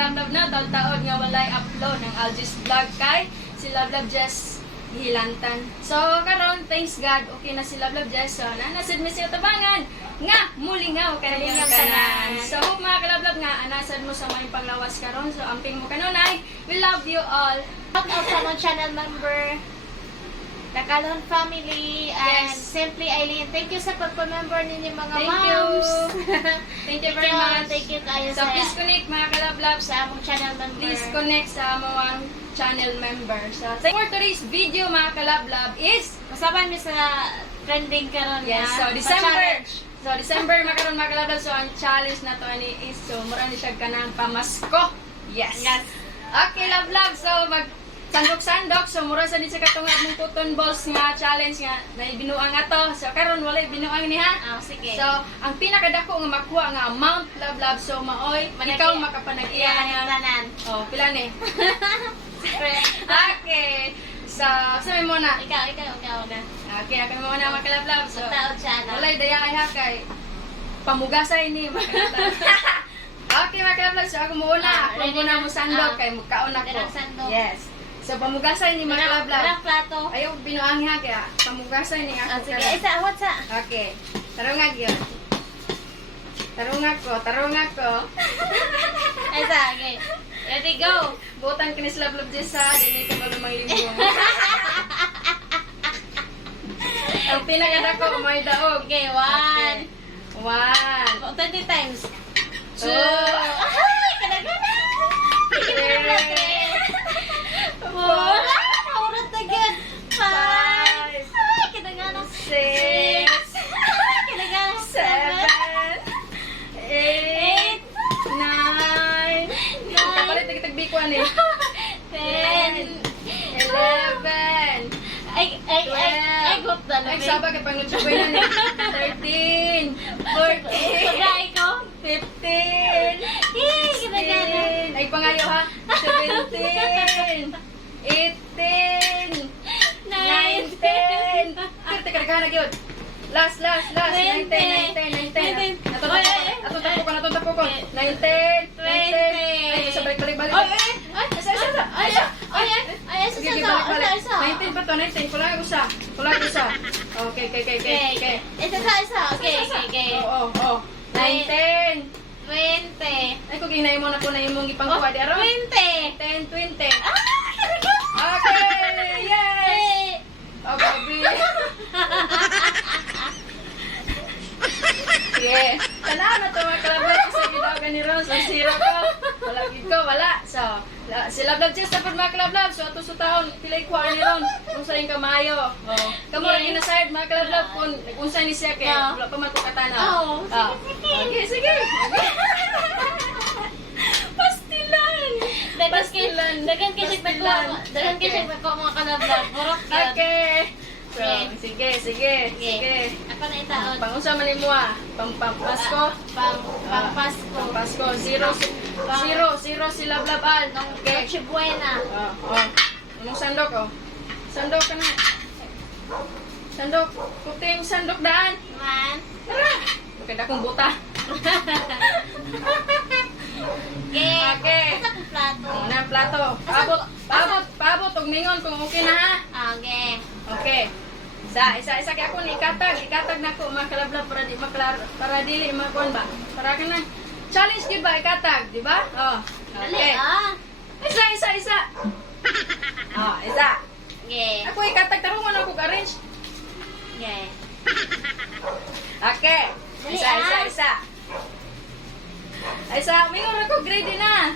Kalab-Lab na, taon-taon nga walay upload ng Algis Vlog kay si Love Jess hilantan. So, karon thanks God, okay na si Love Jess. So, nanasid mi siya tabangan nga mulingaw kaniyang tanan. So, mga Kalab-Lab nga, anasad mo sa may panglawas karon. So, amping mo kanunay. We love you all. Shout out sa mga channel member, the Calon family, and Yes. Simply Eileen. Thank you sa pagpa-member ninyo mga Thank moms. you. Thank you very much. Thank you kayo So, sa please connect mga Kalab-Lab sa among channel member. Please connect sa mga channel members. So, for today's video mga Kalab-Lab is Masaban mi sa trending karon yes, so na December. pa-challenge. So December makaroon mga Kalab-Lab. So ang challenge na to ani is so mura ni siya kanang pamasko. Yes. Yes. Okay, love. So mag sandok-sandok. So mura sa din sa katungad ng cotton balls nga challenge nga na binuang ato. So karon wala binuang ni ha. Sige. So ang pinakadako nga makuha nga amount love. So maoy ikaw makapanag-iya nga tanan. oh, pila ni? Okay. So, sabi mo na. Ikaw na. Okay, ako mo na mga Kalab-Lab. So, Taod siya na. walay daya ay ha kay pamugasay ni mga Kalab-Lab. Okay, mga Kalab-Lab. So, ako muna. Ako ready muna na. mo sandok kay mukhaon ako. Ready na sandok. Yes. So, pamugasay ni mga Kalab-Lab. Darang plato. Ayaw binuang ha kaya pamugasay ni ako. Sige, isa awat sa. Okay. Tarungag yun. Tarungag ko. Isa, okay. Ready, go. Butan kinis Love Jess ha. Dili ko ba lumang limbong. Ang pinakadako may daog. Okay, one. One. 20 times. Two. Ay, kadagana. Four. Kaurat agad. Five. Ay, kadagana. Six. Kadagana. Seven. Eight. Nine. Kapalit na kitag bikuan eh. 10. 11. Ay, gut na Ay, sabag ang panglutsugay na ni. 13. 14. Sagay ko. 15. Kadagana. 16. Ay, pangayo ha. 17. 18. 19. Teka, naghahanag yun. Last. 19. Atong tapo ko. 19. 19. Ay, sa balik-balik. Sige, balik. 19 pa to, 19. Kulang usa. Okay. Isa. Okay. Oo. 19. 20. Ay, kung ginay mo na po na imong ipangkuha di araw. 20. 10, 20. Ah, Okay! Yes! Oh, baby. Yeah. Tanaw na ito mga Kalab-Lab sa gidagan ni Ron. So, sira ko. Wala. So, si Love Jess na po mga Kalab-Lab. So, ato sa taon, pilay kuha ni Ron. Kung sa'yo kamayo. Oh. Kamu rin inasayad mga Kalab-Lab kung saan ni siya kaya. Wala pa man ito katanaw. Oo, Sige. Pastilan. Dagan kisig ko mga Kalab-Lab. Burot yun. Okay. So, Okay. sige. Ako na itaon. Pang-usa man nimo ah. Pang-Pasko. Pang-Pasko. Pasko. Zero si Lab-Laban. Okay. Noche Buena. Anong sandok oh? Sandok ka na. Sandok. Puting sandok daan. Man. Tara. Maganda kong buta. Okay. Asa kong plato. Unang plato. Paabot. Og ningon kung okay na ha. Okay. Okay. Isa kay ako ni ikatag na ko mga Kalab-Lab para dili makuan ba. Para ka na. Challenge di ba ikatag, di ba? Oh. Dali Okay. Isa. Isa. Okay. Ako ikatag tarungan ako ka-arrange. Okay. Okay. Dali, Isa. Isa, mingon ako grade na.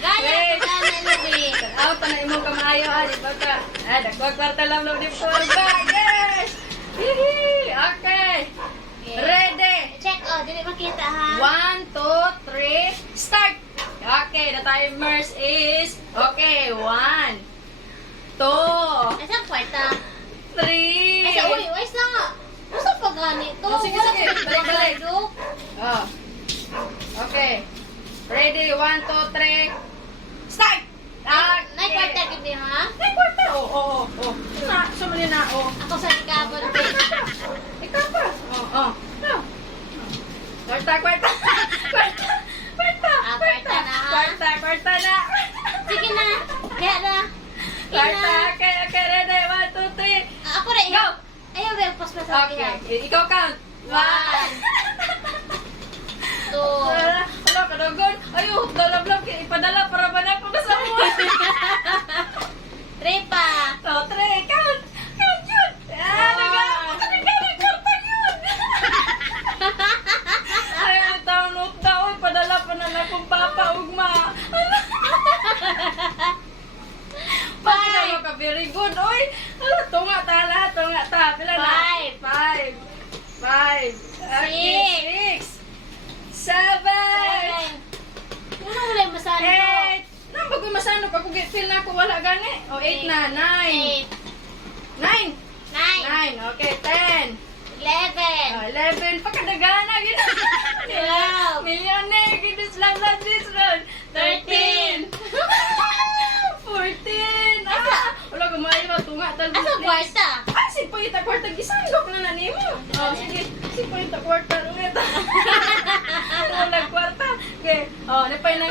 Gaya na lubi. Out na imong kamayo ha, di ba ka? Dagwag kwarta lang di po ba? Yes. Hihi. Okay. Ready. Check dili makita ha. 1, 2, 3, start! Okay, the timers is... Okay, 1, 2, Asa kwarta? 3... Asa wais na. Gusto pa ganito. Sige, balik. Oh. Okay. Ready, 1, 2, 3, start! Nay kwarta gid ha. Nay kwarta. Oo. Sumali na, Ako sa ikabon. Ikaw pa. No. Kwarta. kwarta na. Sige na. Kaya na. Kwarta, kaya ready. 1, 2, 3. Ako rin. Go! Ayaw, Bel. Pas-pas sa akin. Okay, ikaw count. 1. 2. Wala ka dagon. Ayaw, dalab-lab. Ipadala para ba na ako sa mo. 3 pa. So, 3. Count. Count yun. Nag-aapot ka ng kwarta yun. Ayaw, taunot daw. Ipadala pa na lang kung papa, ugma. Pakita mo ka, very good. Oy, tunga ta. Pila na? 5. 6. 7. Ano wala yung masano? 8. Nang bagoy masano pag feel na ako wala gani. O 8 na, 9. 9. 9. 9. Okay, 10. 11. 11 pagkadagana gid. 12. Millionaire gid lang this round. 13. 14. Wala ko maayo tunga tal. Asa kwarta? Si Poyita kwarta gisandok na nimo. Oh, sige. Si Poyita kwarta ulit. Wala kwarta. Okay. Oh, napay na.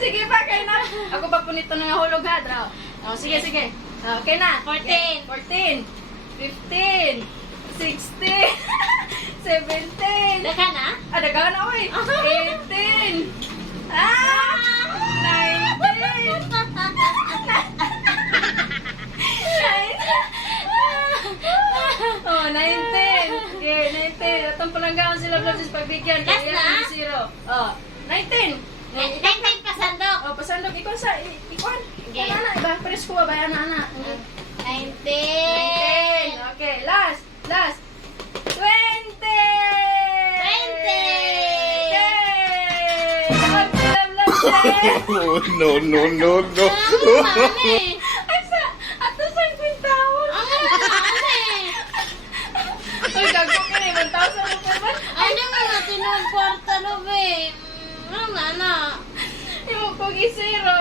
Sige pa kay na. Ako pa punito na hulog ha, draw. Oh, sige. Okay na. 14. 15. 16. 17. Daka na? Daga na oy. 18. 19. Oh, 19. Okay, 19. Atong palanggaan sila vlogs pagbigyan. Last Kaya na? 0. Oh, 19. 19 pasandok. Oh, pasandok ikaw sa ikuan. Okay. Ana iba presko ba ba ana. 19. 19. Okay, last. 20. 20. Oh, no. Mami. Ay sa ato sa kwintahon. Uy, gago ka ni 1,000 per month. Ay, di mo na tinong kwarta no, be. Ano? Imo ko gisiro.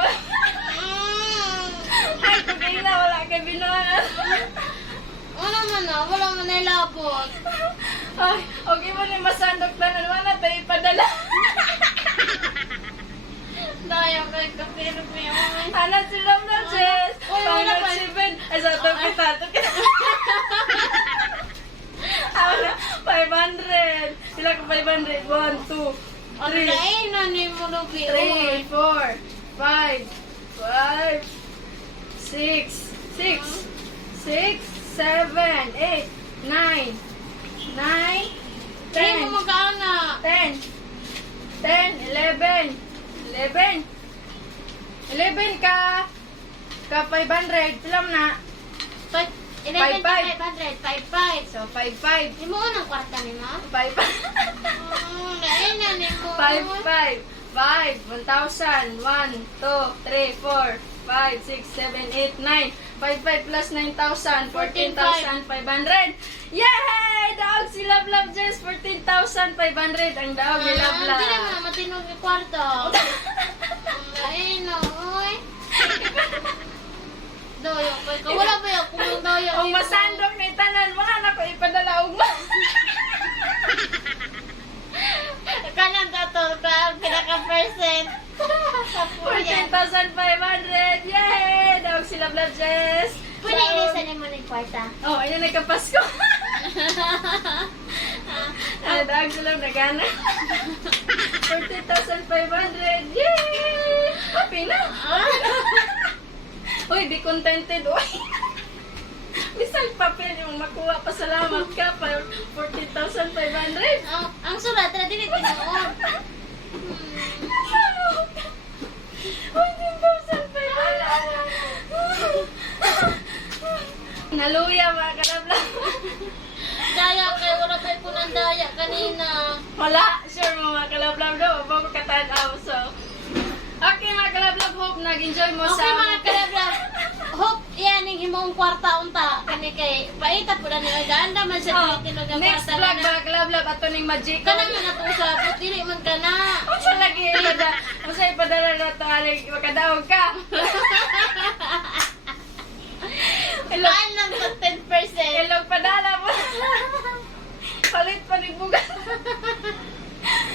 Ay, kugay na wala kay binuan. Wala man nilabot. Ay, okay mo ni masandok tanan wala tayo ipadala. Daya kay kapiro ko yun. Ana sila na sis. Uy, wala pa. 7. Ay, sa ito kita. Wala, 500. Sila ko 500. 1, 2, Ano 3. na ni mo lubi. 3, 4, 5, 6, 7, 8, 9, 10, Di mo magkana. 11, 11 ka 500, pilam na. 11 5-5. 500. 5-5. So, 5, Di mo unang kwarta ni mo? 5, 5, Dahil na ni mo. 5, 1,000, 1, 2, 3, 4, 5, 6, 7, 8, 9, 5 plus 9,000, 14,500. Yay! Daog si Love Jess, 14,500 ang daog ni Love Hindi naman matinog yung kwarta. Dahil na, oy. Doyo, wala ba yung kumang doyo? Ang masandok ni tanan, wala na ko ipadala og Kanan ka to, pinaka-percent. 14,500. Yay! Daog si Love Jess. Pwede ilisan niyo mo ng kwarta. Oh, ayun na nagkapasko. Daog sila nagana. 14,500. Yay! Happy na. Uy, be contented. Uy. Bisang papel yung makuha pa. Salamat ka pa. 14,500. Ang sulat na dili tinuod. 14,500. Naluya mga kalabla. Daya kay wala pa po ng daya kanina. Wala. Sure mga kalabla daw. Bago katanaw. So, okay mga kalabla. Hope nag-enjoy mo sa... Okay mga kalablag. Hope yan yung himong kwarta unta kani kay paita po na niyo ganda man sa tinog ang Next kwarta vlog na. ba kalabla ato ning magic. Kana man ato sa but dili man kana. Unsa lagi ipada? Unsa ipadala na to aling makadaog ka? Ilaan lang sa 10%. Ilog padala mo. Palit pa ni bugas.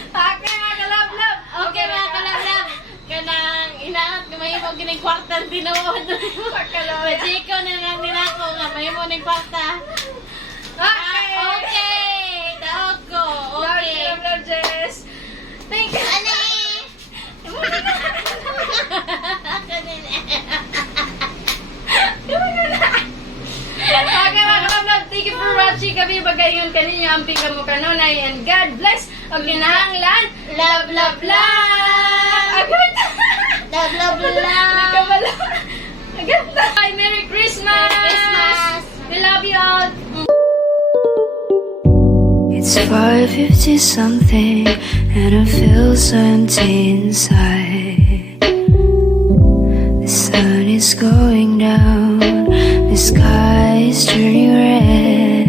Okay mga kalabla. Okay mga ang tinuod. Pagkalaway. Pachiko na lang nila ko nga may mo ng kwarta. Okay. Okay. Daog ko. Okay. Love, love, Jess. Thank you. Ani! Kanina. Okay, mga kablog, thank you for watching. Kami bagayon kanina ang pinga mo kanunay. And God bless. Ang kinahanglan. Love, love, love! Agad. Love, love, Hindi love! ka wala. Agad. Hi, Merry Christmas. Merry Christmas. We love you all. It's 5:50 something and I feel so empty inside. The sun is going down.